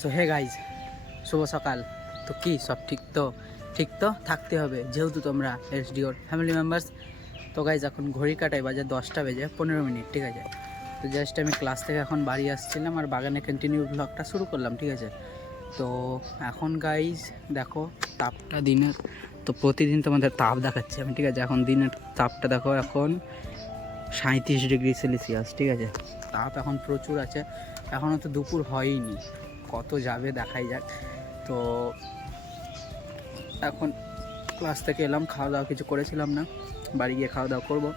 So hey guys, শুভ সকাল। তো কি সব ঠিক তো থাকতে হবে, যেহেতু তোমরা এসডিওর ফ্যামিলি মেম্বার্স। তো গাইজ এখন ঘড়ি কাটাই বাজে 10টা বেজে 15 মিনিট, ঠিক আছে। তো জাস্ট আমি ক্লাস থেকে এখন বাড়ি আসছিলাম আর বাগানে কন্টিনিউ ব্লগটা শুরু করলাম, ঠিক আছে। তো এখন গাইজ দেখো তাপটা দিনের, তো প্রতিদিন তোমাদের তাপ দেখাচ্ছি আমি, ঠিক আছে। এখন দিনের তাপটা দেখো, এখন 37°C, ঠিক আছে। তাপ এখন প্রচুর আছে, এখনও তো দুপুর হয়নি, কত যাবে দেখাই যাক। তো এখন ক্লাস থেকে এলাম, খাওয়া দাওয়া কিছু করেছিলাম না, বাড়ি গিয়ে খাওয়া দাওয়া করবো।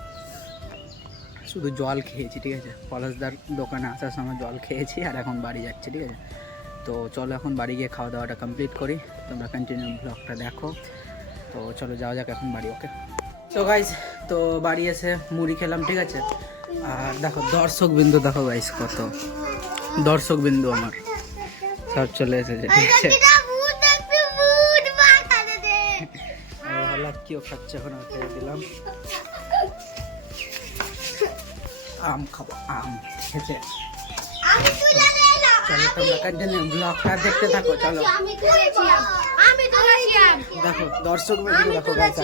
শুধু জল খেয়েছি, ঠিক আছে। পলাশদার দোকানে আসার সময় জল খেয়েছি আর এখন বাড়ি যাচ্ছি, ঠিক আছে। তো চলো এখন বাড়ি গিয়ে খাওয়া দাওয়াটা কমপ্লিট করি, তোমরা কন্টিনিউ ব্লগটা দেখো। তো চলো যাওয়া যাক এখন বাড়ি, ওকে। তো গাইজ, তো বাড়ি এসে মুড়ি খেলাম, ঠিক আছে। আর দেখো দর্শক বিন্দু, দেখো গাইজ কত দর্শক বিন্দু আমার সব চলে এসেছে, ঠিক আছে। কেউ খাচ্ছে, এখন খেয়ে দিলাম। আম খাবো, আম খেতে। চলো তোমরা কন্টিনিউ ব্লগটা দেখতে থাকো, চলো। দেখো দর্শক বিন্দু, দেখো গাইজ,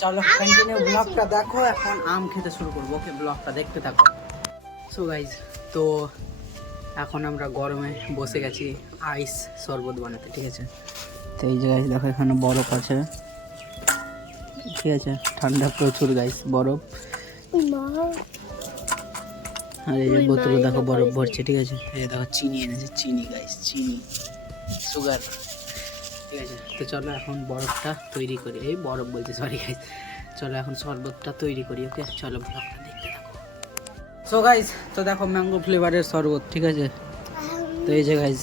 চলো কন্টিনিউ ব্লগটা দেখো। এখন আম খেতে শুরু করবো, ওকে। ব্লগটা দেখতে থাকো। সো গাইজ, তো এখন আমরা গরমে বসে গেছি আইস শরবত বানাতে, ঠিক আছে। তো এই যে গাইজ দেখো, এখানে বরফ আছে, ঠিক আছে। ঠান্ডা প্রচুর গাইজ, বরফ। আর এই যে বোতলে দেখো বরফ ভরছে, ঠিক আছে। এই যে দেখো চিনি এনেছে, চিনি গাইজ, চিনি, সুগার, ঠিক আছে। তো চলো এখন বরফটা তৈরি করি, এই বরফ বলছে, সরি গাইজ। চলো এখন শরবতটা তৈরি করি, ওকে। চলো ব্লগটা দেখতে থাকো। সো গাইজ, তো দেখো ম্যাঙ্গো ফ্লেভারের শরবত, ঠিক আছে। তো এই যে গাইজ,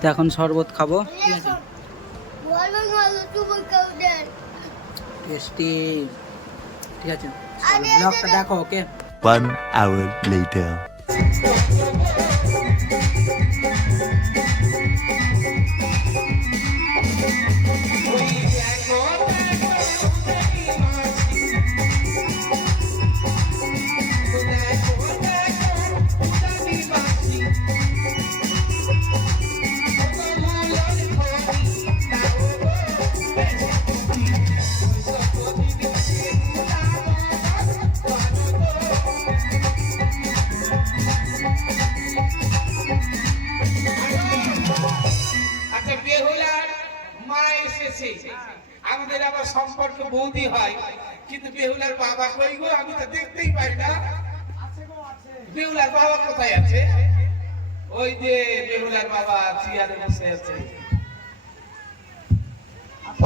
তো এখন শরবত খাবো, ঠিক আছে। টেস্টি, ঠিক আছে। ব্লগটা দেখো, ওকে। 1 hour later. আমাদের আবার সম্পর্ক বৌদি হয়, কিন্তু বেহুলার বাবা কই গো? আমি তো দেখতেই পাই না। বেহুলার বাবা কোথায় আছে? ওই যে বেহুলার বাবা চেয়ারে বসে আছে।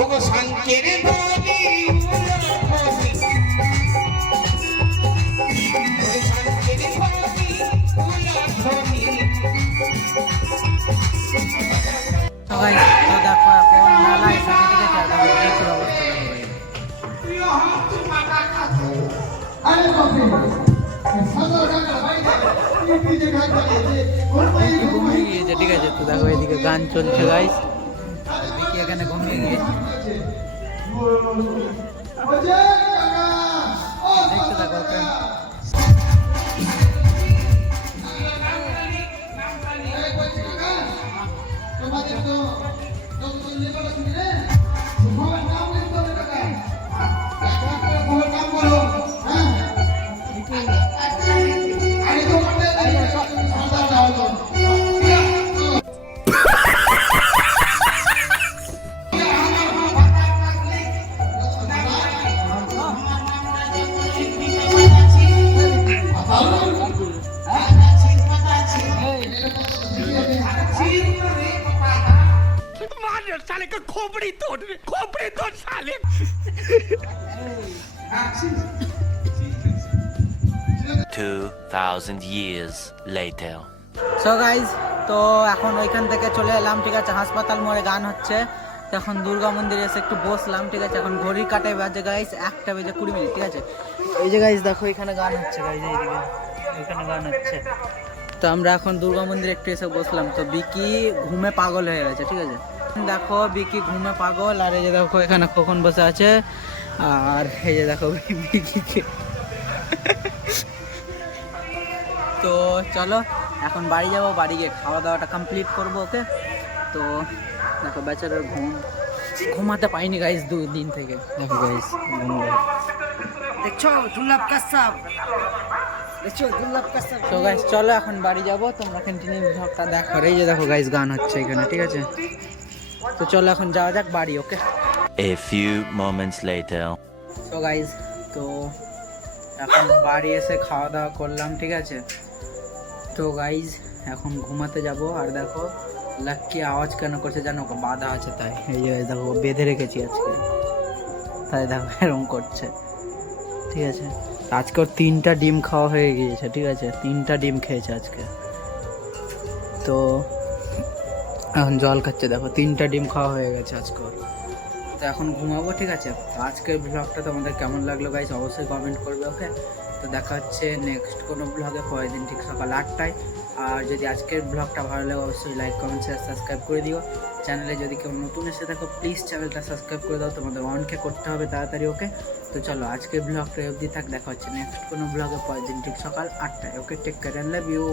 ওগো শান্তির বলি তো গাইস, তো দেখো এখন মেলা এসেছে, ঠিক আছে। দেখো বিক্রির অবস্থা দেখো গাইস। বিক্রি ঘুমিয়ে গিয়েছে, ঠিক আছে। তো দেখো এদিকে গান চলছে গাইস, বিক্রি এখানে ঘুমিয়ে গিয়েছে, দেখতে থাকো, ওকে। साले का खोपड़ी तोड़ साले। 2000 years later. সো গাইজ, তো এখন ওইখান থেকে চলে এলাম, ঠিক আছে। হাসপাতাল মোড়ে গান হচ্ছে, এখন দুর্গা মন্দিরে এসে একটু বসলাম, ঠিক আছে। এখন ঘড়ির কাটায় বাজে গাইজ 1:20, ঠিক আছে। এই যে গাইজ দেখো এখানে গান হচ্ছে গাইজ, এইদিকে এখানে গান হচ্ছে। তো আমরা এখন দুর্গা মন্দিরে একটু এসে বসলাম। তো বিকি ঘুমে পাগল হয়ে গেছে, ঠিক আছে। দেখো বিকি ঘুমে পাগল, আর এই যে দেখো এখানে খোকন বসে আছে, আর এই যে দেখো বিকিকে তো চলো এখন বাড়ি যাব, বাড়ি গিয়ে খাওয়া দাওয়াটা কমপ্লিট করবো। ওকে, তো দেখো বেচারার ঘুমাতে পাইনি গাইস 2 দিন থেকে। দেখো গাইস দেখছো দুর্লভ কাশ্যপ, দেখছো দুর্লভ কাশ্যপ। তো গাইস চলো এখন বাড়ি যাব, তোমরা কন্টিনিউ ব্লগটা দেখো। এই যে দেখো গাইস গান হচ্ছে এখানে, ঠিক আছে? তো চলো এখন যাওয়া যাক বাড়ি। ওকে, A few moments later. তো গাইস তো এখন বাড়ি এসে খাওয়া দাওয়া করলাম, ঠিক আছে? তো গাইস এখন ঘুমাতে যাব। আর দেখো লাক্কি আওয়াজ কেন করছে জানো, বাধা আছে তাই। এই যে দেখো বেঁধে রেখেছি আজকে, তাই দেখো এরকম করছে, ঠিক আছে? আজকে ওর 3টা ডিম খাওয়া হয়ে গিয়েছে, ঠিক আছে? 3টা ডিম খেয়েছে আজকে। তো এখন জল খাচ্ছে, দেখো 3টা ডিম খাওয়া হয়ে গেছে আজকে ওর। তো এখন ঘুমাবো, ঠিক আছে? আজকের ব্লগটা তোমাদের কেমন লাগলো গাইস অবশ্যই কমেন্ট করবে। ওকে, তো দেখা হচ্ছে নেক্সট কোনো ব্লগে পরের দিন ঠিক সকাল 8টায়। আর যদি আজকের ব্লগটা ভালো লাগে অবশ্যই লাইক কমেন্ট শেয়ার সাবস্ক্রাইব করে দিও। চ্যানেলে যদি কেউ নতুন এসে থাকো প্লিজ চ্যানেলটা সাবস্ক্রাইব করে দাও, তোমাদের অনকে করতে হবে তাড়াতাড়ি। ওকে, তো চলো আজকের ব্লগটা অবধি থাক, দেখা হচ্ছে নেক্সট কোনো ব্লগে পরের দিন ঠিক সকাল 8টায়। Okay, take care and love you.